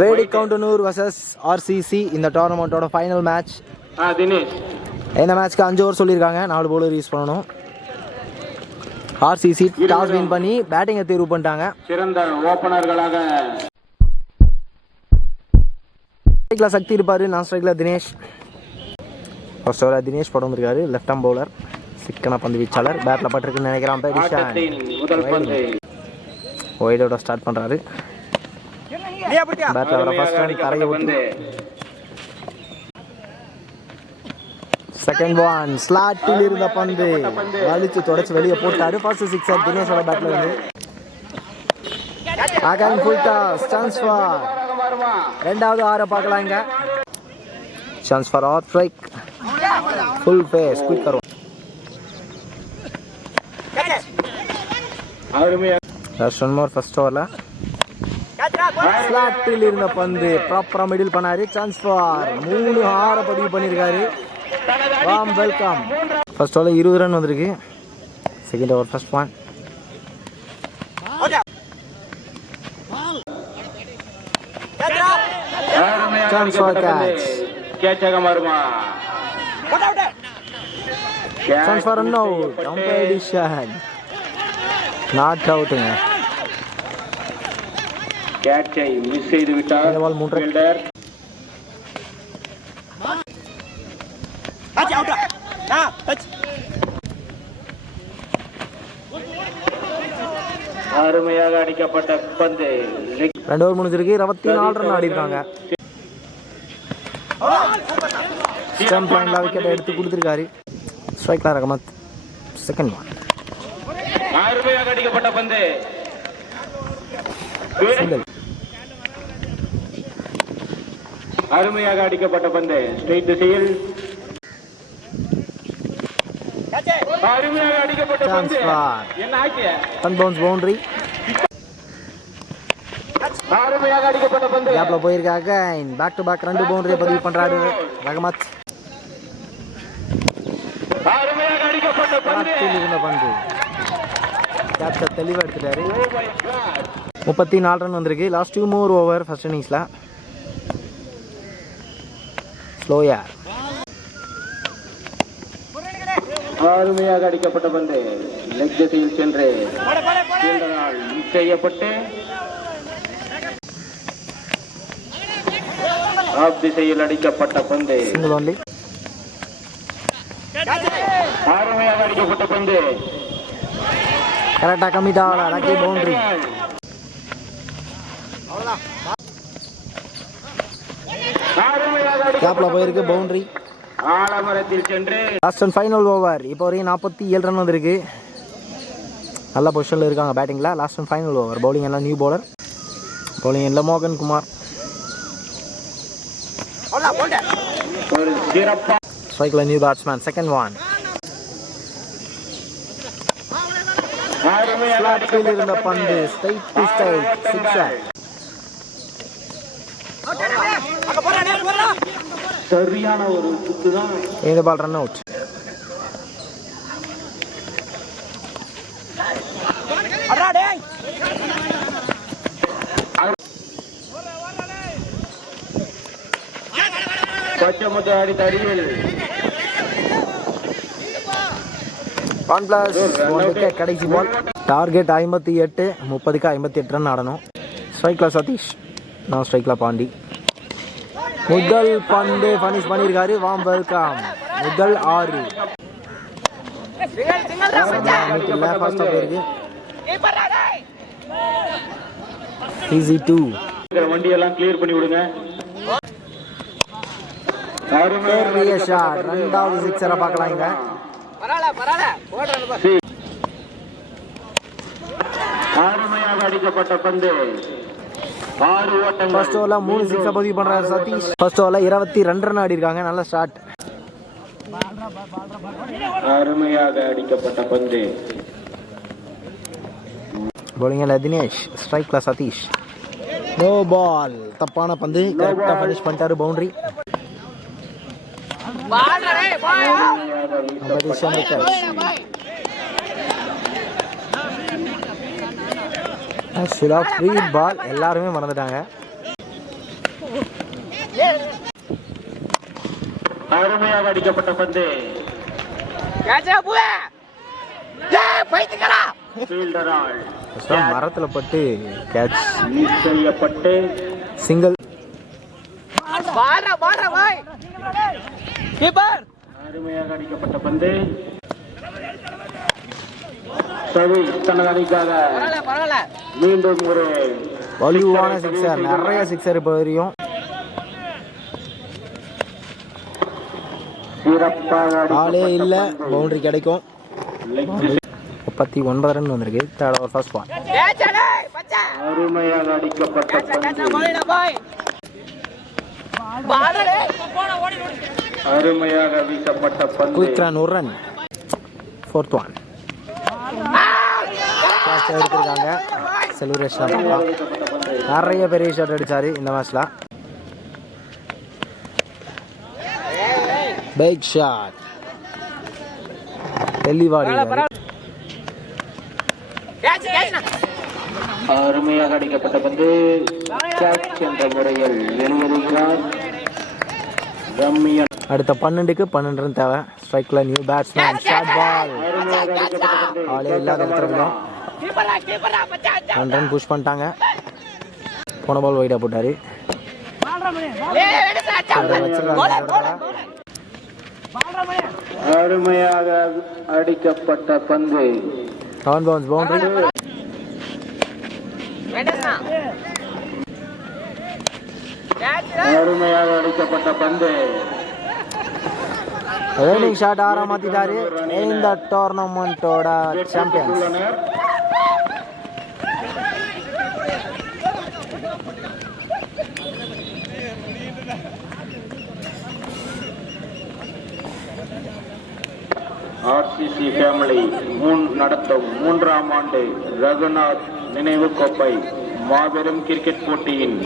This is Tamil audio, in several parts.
ரேடி கவுண்டனூர் வர்சஸ் ஆர்சிசி இந்த டோர்னமெண்ட்டோட ஃபைனல் மேட்ச் ஆ தினேஷ். இந்த மேட்ச்க்கு அஞ்சு ஓவர் சொல்லியிருக்காங்க. நாலு bowler யூஸ் பண்ணணும். ஆர்சிசி டாஸ் வின் பண்ணி பேட்டிங்கை தேர்வு பண்ணிட்டாங்க. சிறந்த ஓபனர்களாக ஸ்ட்ரைக்கில் சக்தி இருப்பார் நான் ஸ்ட்ரைக்கில் தினேஷ். ஃபர்ஸ்ட் ஓவராக தினேஷ் படம் இருக்காரு லெஃப்ட் ஆம் பவுலர் சிக்கன பந்து வீச்சாளர் பேட்டில் பட்டிருக்குன்னு நினைக்கிறான். ஒய்டோட ஸ்டார்ட் பண்ணுறாரு பேட்டில் வர ஃபர்ஸ்ட் ரன் தரையை விட்டு செகண்ட் ஒன் ஸ்லாட்டில் இருந்த பந்து. வலிச்சு தொடச்சு வெளியே போட்டாரு. ஃபர்ஸ்ட் சிக்ஸர் தினேஷோட பேட்ல இருந்து again full toss chance for ரெண்டாவது ஆறை பார்க்கலாம் இங்க. Chance for our strike full pace quick வரும் லாஸ்ட் ஒன் மோர் ஃபர்ஸ்ட் ஓவரில் ஸ்லாட்டில் இருந்த பந்து ப்ராப்பராக மிடில் பண்ணாரு. சான்ஸ் ஃபார் மூணு ஆற பதிவு பண்ணியிருக்காரு. வாம் வெல்கம் ஃபர்ஸ்ட் ஓவர் இருபது ரன் வந்திருக்கு. செகண்ட் ஓவர் ஃபர்ஸ்ட் ஒன் அருமையாக Chance கேட்சாக மாறுமா for run out competition not அவுட்டுங்க கேட்சை மிஸ் செய்து விட்டார். fielder. அருமையாக அடிக்கப்பட்ட பந்து. ரெண்டு ஓவர் முடிஞ்சிருக்கு. இருபத்தி நாலு ரன் ஆடி இருக்காங்க ஸ்டம் பாயிண்ட்ல விக்கெட் எடுத்து கொடுத்துருக்காரு. ஸ்ட்ரைக்ல ரகமத் செகண்ட் ஒன் அருமையாக அடிக்கப்பட்ட பந்து. சிங்கிள் அருமையாக அடிக்கப்பட்ட பந்து. ஸ்ட்ரெயிட் திசையில். அருமையாக அடிக்கப்பட்ட பந்து. என்ன ஆக்கிய? பவுன்ஸ் பவுண்டரி அருமையாக அடிக்கப்பட்ட பந்து. கேப்ல போயிருக்காங்க. பேக் டு பேக் ரெண்டு பவுண்டரியை பதிவு பண்றாரு ரகமத். அருமையாக அடிக்கப்பட்ட பந்து. இருந்த பந்து. கேப்டர் தெளிவாக எடுத்துட்டாரு. முப்பத்தி நாலு ரன் வந்திருக்கு. Last two more over first இன்னிங்ஸில் ஸ்லோயா அருமையாக அடிக்கப்பட்ட பந்து லெக் திசையில் சென்று செய்யப்பட்டு ஆப் திசையில் அடிக்கப்பட்ட பந்து அருமையாக அடிக்கப்பட்ட பந்து கம்மிட் ஆகல லக்கி பவுண்டரி அடி- கேப்ல போயிருக்கு பவுண்டரி ஆலமரத்தில் சென்று லாஸ்ட் அண்ட் ஃபைனல் ஓவர் இப்போ வரையும் நாற்பத்தி ஏழு ரன் வந்திருக்கு. நல்ல பொசிஷனில் இருக்காங்க பேட்டிங்கில் last and final over bowling எல்லாம் நியூ பவுலர் பவுலிங் எல்லாம் மோகன் குமார். ஸ்ட்ரைக்கில் நியூ பேட்ஸ்மேன் செகண்ட் ஒன் அருமையாக இருந்த பந்து. ஸ்ட்ரைட் டு ஸ்ட்ரைட் சிக்ஸர் சரியான ஒரு சுத்து தான். இந்த ball run out Pachaimuthu one plus கடைசி பால் டார்கெட் ஐம்பத்தி எட்டு முப்பதுக்கு ஐம்பத்தி எட்டு ரன் ஆடணும். ஸ்ட்ரைக்கில் சதீஷ். நான் ஸ்ட்ரைக்கில் பாண்டி. முதல் பந்து ஃபனிஷ் பண்ணியிருக்காரு. வாம் வெல்கம் முதல் ஆறு. ஈஸி டூ வண்டியெல்லாம் கிளியர் பண்ணி விடுங்க. ரெண்டாவது சிக்ஸரை பார்க்கலாம் இங்க. அருமையாக அடிக்கப்பட்ட பந்து. ஃபர்ஸ்ட் ஓவரில் மூணு சிக்ஸை பதிவு பண்ணுறாரு சதீஷ். ஃபர்ஸ்ட் ஓவரில் இருபத்தி ரெண்டு ரன் ஆடி இருக்காங்க. நல்ல ஸ்டார்ட் அருமையாக அடிக்கப்பட்ட பந்து. பவுலிங்கில் தினேஷ் ஸ்ட்ரைக்கில் சதீஷ். நோ பால் தப்பான பந்து. கரெக்டாக ஃபினிஷ் பண்ணிட்டாரு பவுண்டரி ஆக்சுவலாக ஃப்ரீ பால் எல்லாருமே மறந்துட்டாங்க. அருமையாக அடிக்கப்பட்ட பந்து. மரத்தில் பட்டு கேட்ச் செய்யப்பட்டு சிங்கிள் அருமையாக அடிக்கப்பட்ட பந்து. சவி தனது அணிக்காக மீண்டும் ஒரு வலுவான சிக்ஸர் நிறைய சிக்ஸர் இப்போ வரையும் ஆளே இல்லை பவுண்டரி கிடைக்கும். முப்பத்தி ஒன்பது ரன் வந்திருக்கு. தேர்ட் ஓவர் ஃபர்ஸ்ட் பால் அருமையாக அடிக்கப்பட்ட பந்து. அருமையாக வீசப்பட்ட பந்து. குயிக் ரன் ஒரு ரன். ஃபோர்த் ஒன் எடுத்திருக்காங்க செலிப்ரேஷன் நிறைய பெரிய ஷாட் அடிச்சாரு இந்த மேட்ச்ல பைக் ஷாட் தெளிவாடி அருமையாக அடிக்கப்பட்ட பந்து. கேட்ச் என்ற முறையில் வெளியேறுகிறார். ரம்மியன். அடுத்த பன்னெண்டுக்கு பன்னெண்டு ரன் தேவை ஸ்ட்ரைக்ல நியூ பேட்ஸ்மேன் ஷார்ட் பால் அருமையாக அடிக்கப்பட்ட பந்து ஆளே இல்லாத இடத்துல ரெண்டு ரன் புஷ் பண்ணிட்டாங்க. போன பால் ஒயிடா போட்டாரு. அருமையாக அடிக்கப்பட்ட பந்து. டவுன் பவுன்ஸ் பவுண்டரி அருமையாக அடிக்கப்பட்ட பந்து. ரன்னிங் ஷாட் ஆறா மாத்திட்டாரு. இந்த டோர்னமெண்ட்டோட சாம்பியன்ஸ் ஆர்சிசி ஃபேமிலி மூன் நடத்தும் மூன்றாம் ஆண்டு ரகுநாத் நினைவு கோப்பை மாபெரும் கிரிக்கெட் போட்டியின்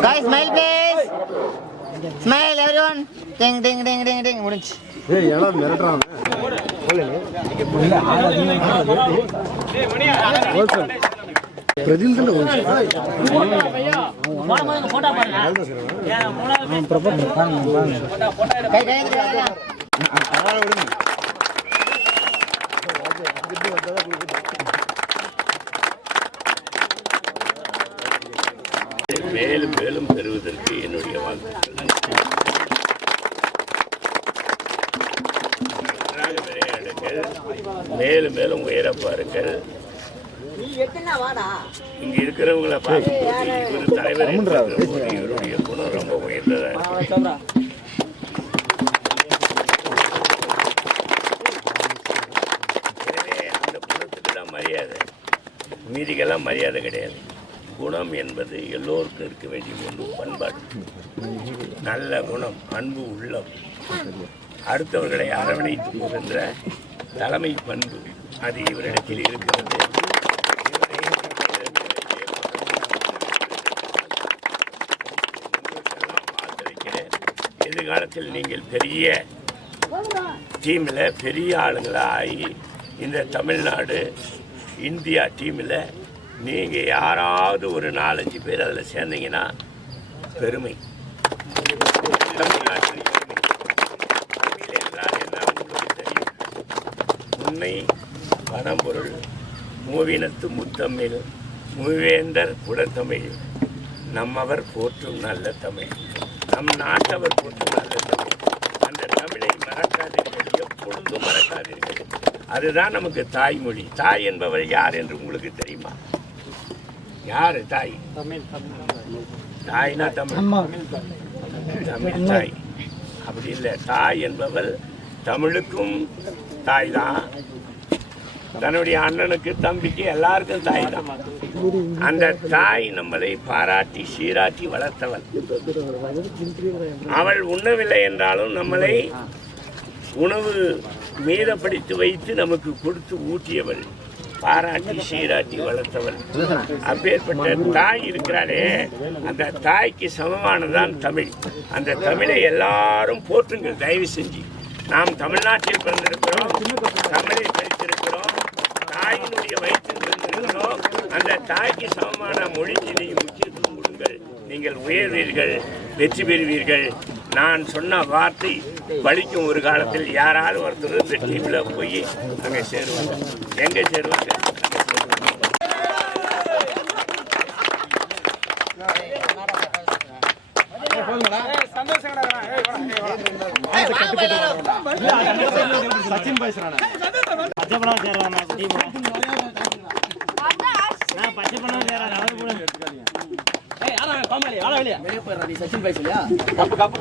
Guys, smile please. Smile everyone. Ding ding ding ding ding. முடிஞ்சு கை மேலும் மேலும் பெறுவதற்கு என்னுடைய வாழ்த்துக்கள். விளையாடுங்கள் மேலும் மேலும் உயர பாருங்கள் இங்க இருக்கிறவங்கள பார்க்கும்போது இவர் தலைவர் இவருடைய குணம் ரொம்ப உயர்ந்ததா மரியாதை. மீதிக்கெல்லாம் மரியாதை கிடையாது. குணம் என்பது எல்லோருக்கும் இருக்க வேண்டிய ஒன்று பண்பாடு. நல்ல குணம் அன்பு உள்ளம். அடுத்தவர்களை அரவணைத்து போகின்ற தலைமை பண்பு அது இவரிடத்தில் இருக்கிறது. எதிர்காலத்தில் நீங்கள் பெரிய டீமில் பெரிய ஆளுங்களாக ஆகி இந்த தமிழ்நாடு இந்தியா டீமில் நீங்கள் யாராவது ஒரு நாலஞ்சு பேர் அதில் சேர்ந்தீங்கன்னா பெருமை தமிழ்நாட்டில் பெருமை தமிழ் என்றால் என்ன உங்களுக்கு தெரியும் உண்மை பரம்பொருள் மூவினத்து முத்தமிழ் மூவேந்தர் குலத்தமிழ். நம்மவர் போற்றும் நல்ல தமிழ். நம் நாட்டவர் போற்றும் நல்ல தமிழ். அந்த தமிழை மறக்காதீர்கள் எப்பொழுதும் மறக்காதீர்கள். அதுதான் நமக்கு தாய்மொழி. தாய் என்பவர் யார் என்று உங்களுக்கு தெரியுமா? யார் தாய்? தாய்னா தமிழ். தமிழ் தாய். அப்படி இல்லை. தாய் என்பவள் தமிழுக்கும் தாய் தான் தன்னுடைய அண்ணனுக்கு தம்பிக்கு எல்லாருக்கும் தாய் தான் அந்த தாய் நம்மளை பாராட்டி சீராட்டி வளர்த்தவள். அவள் உண்ணவில்லை என்றாலும் நம்மளை உணவு மீதப்படுத்தி வைத்து நமக்கு கொடுத்து ஊட்டியவள். பாராட்டி சீராட்டி வளர்த்தவள். அப்பேற்பட்ட தாய் இருக்கிறாளே அந்த தாய்க்கு சமமானதான் தமிழ். அந்த தமிழை எல்லாரும் போற்றுங்கள் தயவு செஞ்சு. நாம் தமிழ்நாட்டில் பிறந்திருக்கிறோம் தமிழை படித்திருக்கிறோம் தாயினுடைய வயிற்றில் பிறந்திருக்கிறோம். அந்த தாய்க்கு சமமான மொழிக்கு நீங்கள் முக்கியத்துவம் கொடுங்கள். நீங்கள் உயர்வீர்கள் வெற்றி பெறுவீர்கள். நான் சொன்ன வார்த்தை வலிக்கும் ஒரு காலத்தில் யாராவது ஒருத்தர் இந்த டீமில் போய் அங்கே சேருவாங்க. எங்கே சேருவாங்க? சச்சின் பேசுறானே பச்சை பணம் சேர்றானா டீம் நான் பச்சை பணம் சேர்றான் அவர் கூட சச்சின் பேசலையா கப்பு கப்பு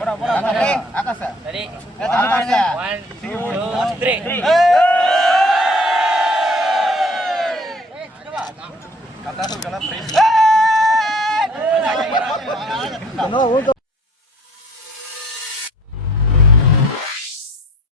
வராதா சரி ஒன் டூ த்ரீ No,